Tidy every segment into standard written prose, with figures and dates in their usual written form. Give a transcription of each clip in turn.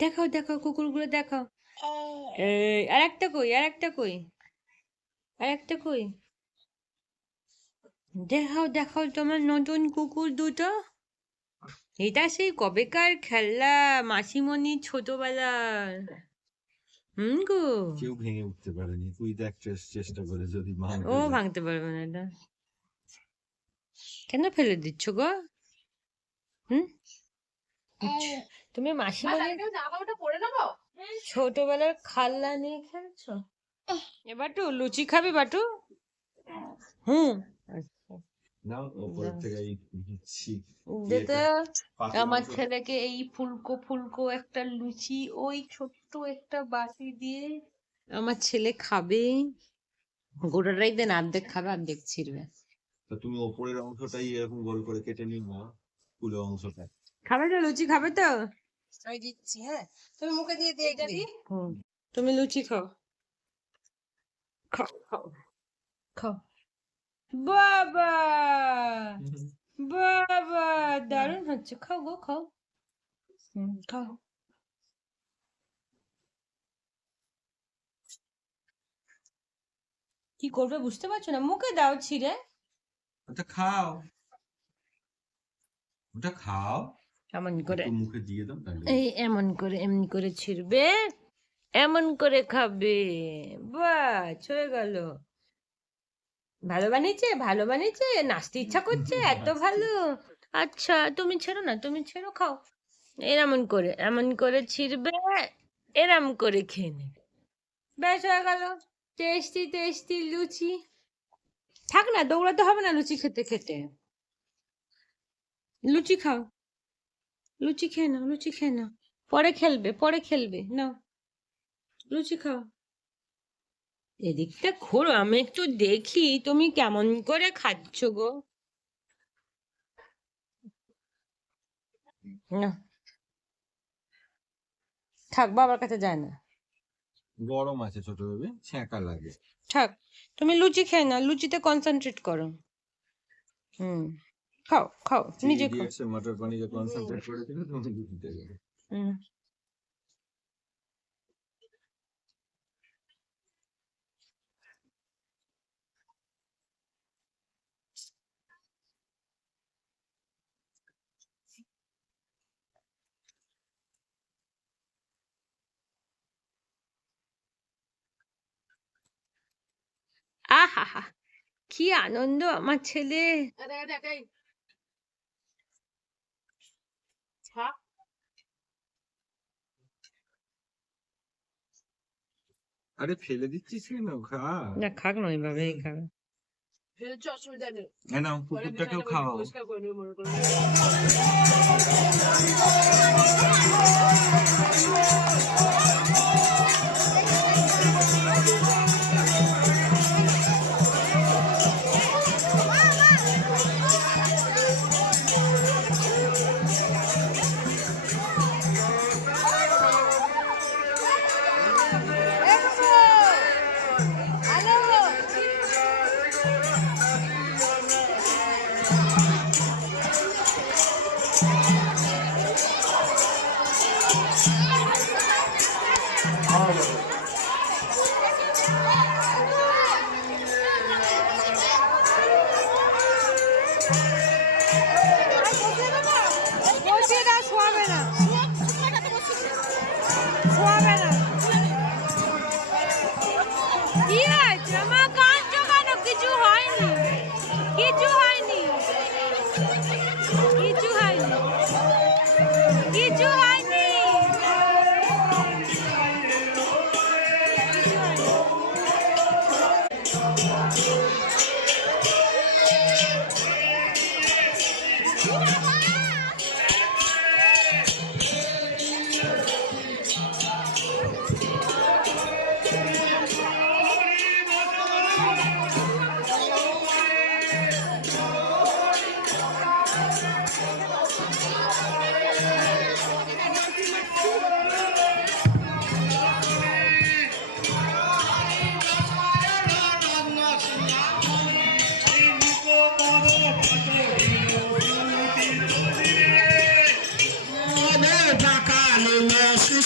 দেখাও দেখাও কুকুরগুলো দেখাও। এই আরেকটা কই, আরেকটা কই, আরেকটা কই? দেখাও দেখাও তোমার নতুন কুকুর দুটো। এটা সেই কবেকার খেলনা, মাসিমণি ছোটবেলার। গো, কেউ ভেঙে উঠতে পারেনি, তুই দেখ চেষ্টা করে যদি ও ভাঙতে পারবে না এটা। কেন ফেলে দিচ্ছ গো? তুমি মাসিমণি ছোটবেলার খাল্লা নিয়ে খেলছো? এবার তো লুচি খাবি বাটু? আমার ছেলেকে এই ফুলকো ফুলকো একটা লুচি ওই ছোট্ট একটা বাটি দিয়ে আমার ছেলে খাবে। গোটাটাই দেন, অর্ধেক খাবে অর্ধেক ছিড়বে। তো তুমি ওপরের অংশটাই এরকম গোল করে কেটে নিও না, ফুলের অংশটা খাবে তো? লুচি খাবে তো? আমি দিচ্ছি। হ্যাঁ, তুমি মুখে দিয়ে দেখবি। তুমি লুচি খাও, খাও খাও খাও। বাবা বাবা, দারুণ হচ্ছে, খাও গো খাও। খাও। কি করবে বুঝতে পারছো না? মুখে দাও ছিঁড়ে। ওটা খাও, ওটা খাও এমন করে মুখে দিয়ে দাও, এই এমন করে এমনি করে ছিঁড়বে, এমন করে খাবে। বাস হয়ে গেল। ভালো বানিয়েছে, ভালো বানিয়েছে, নাচতে ইচ্ছা করছে, এত ভালো। আচ্ছা তুমি ছেড়ো না, তুমি ছেড়ো, খাও। এমন করে ছিঁড়বে, এরম করে খেয়ে নেবে। ব্যাস হয়ে গেল, টেস্টি টেস্টি লুচি। থাক না, দৌড়াতে হবে না লুচি খেতে খেতে। লুচি খাও, লুচি খেয়ে নাও, লুচি খেয়ে নাও, পরে খেলবে, পরে খেলবে, নাও লুচি খাও। এদিকটা ঘোরো, আমি একটু দেখি তুমি কেমন করে খাচ্ছ গো। না থাক, বাবার কাছে যায় না। গরম আছে ছোট বেবি, ছ্যাঁকা লাগে। থাক, তুমি লুচি খেয়ে নাও, লুচিতে কনসেন্ট্রেট করো। খাও খাও, নিজে খাও। মটর পনিরে কনসেন্ট্রেট করেছিল, তুমি লুচিতে গেলে। আহা, কি আনন্দ আমার ছেলে। আরে ফেলে দিচ্ছিস কেন? খা না, খাক না, ওইভাবেই খাবে। অসুবিধা নেই, নাও কুকুরটাকেও খাও। পরিষ্কার করে নেবে মনে করে।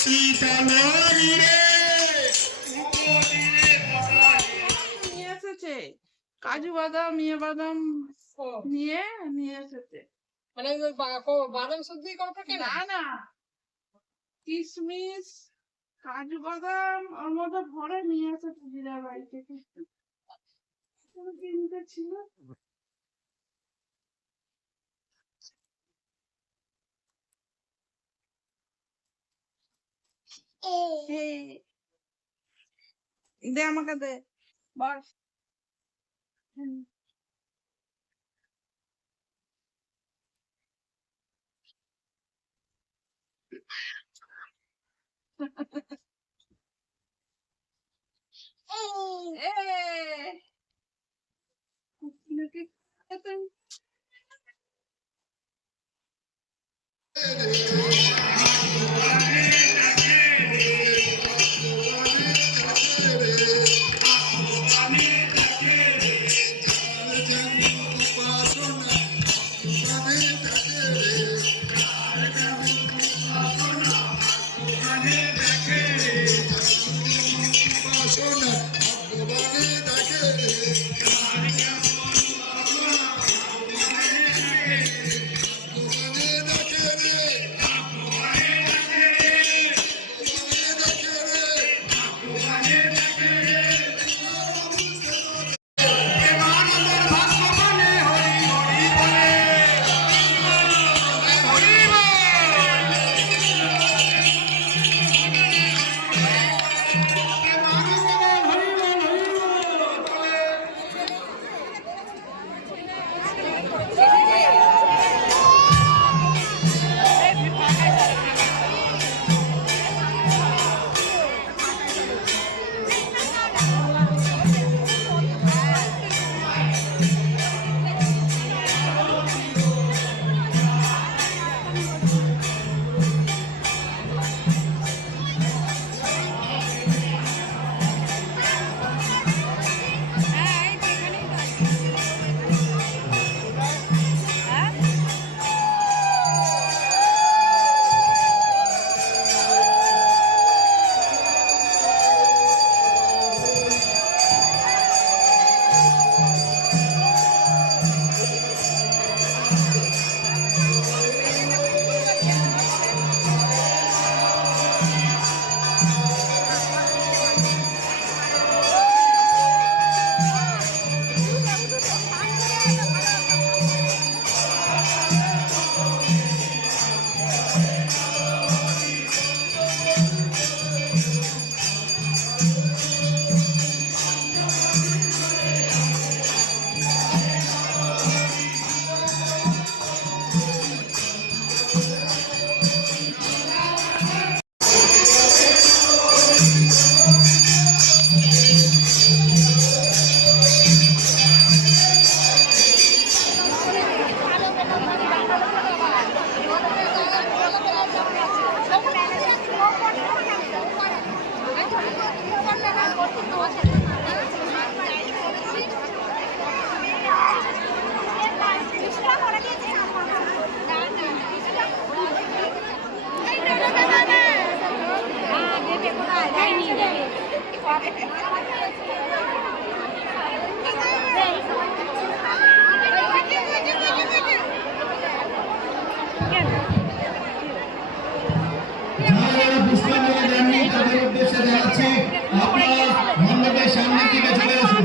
নিয়ে এসেছে কাজু বাদাম ইয়ে বাদাম নিয়ে নিয়ে এসেছে। মানে ওই বাদাম সবজি করা থাকে না? না না, কিশমিশ কাজু বাদাম ওর মধ্যে ভরে নিয়ে এসেছে দিদা বাড়ি থেকে। কিনতে ছিল। দে আমাকে দে বস। পুষ্পাঞ্জলি দেননি তাদের উদ্দেশ্যে জানাচ্ছি আপনারা মণ্ডপের সামনের দিকে চলে আসুন।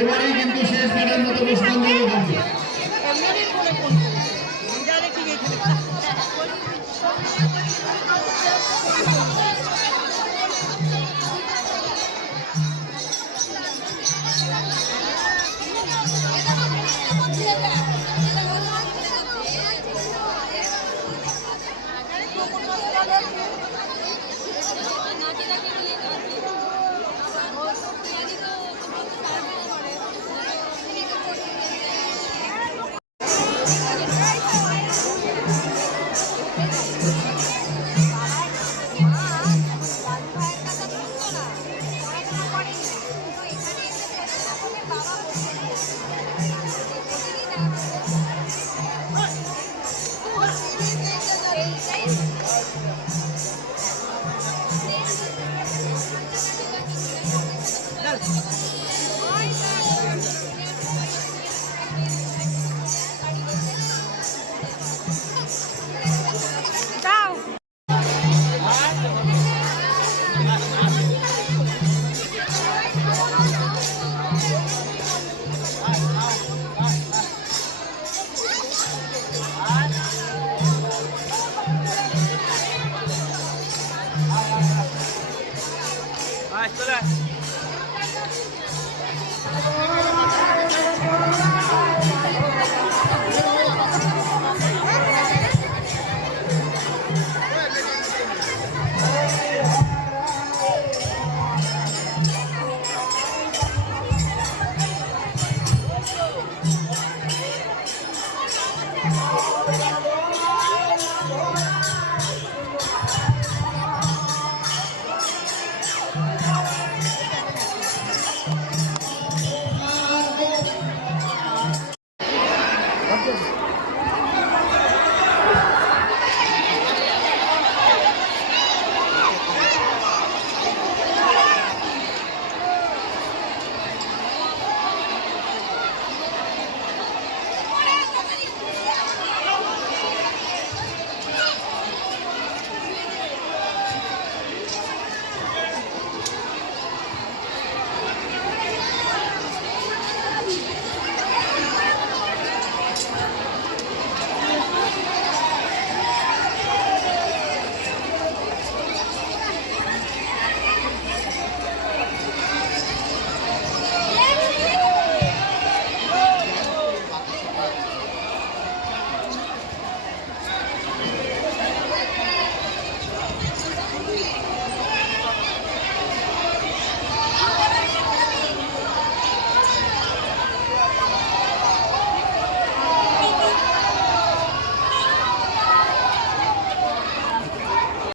এবারেই কিন্তু শেষবারের মতো পুষ্পাঞ্জলি দেবে। নাকি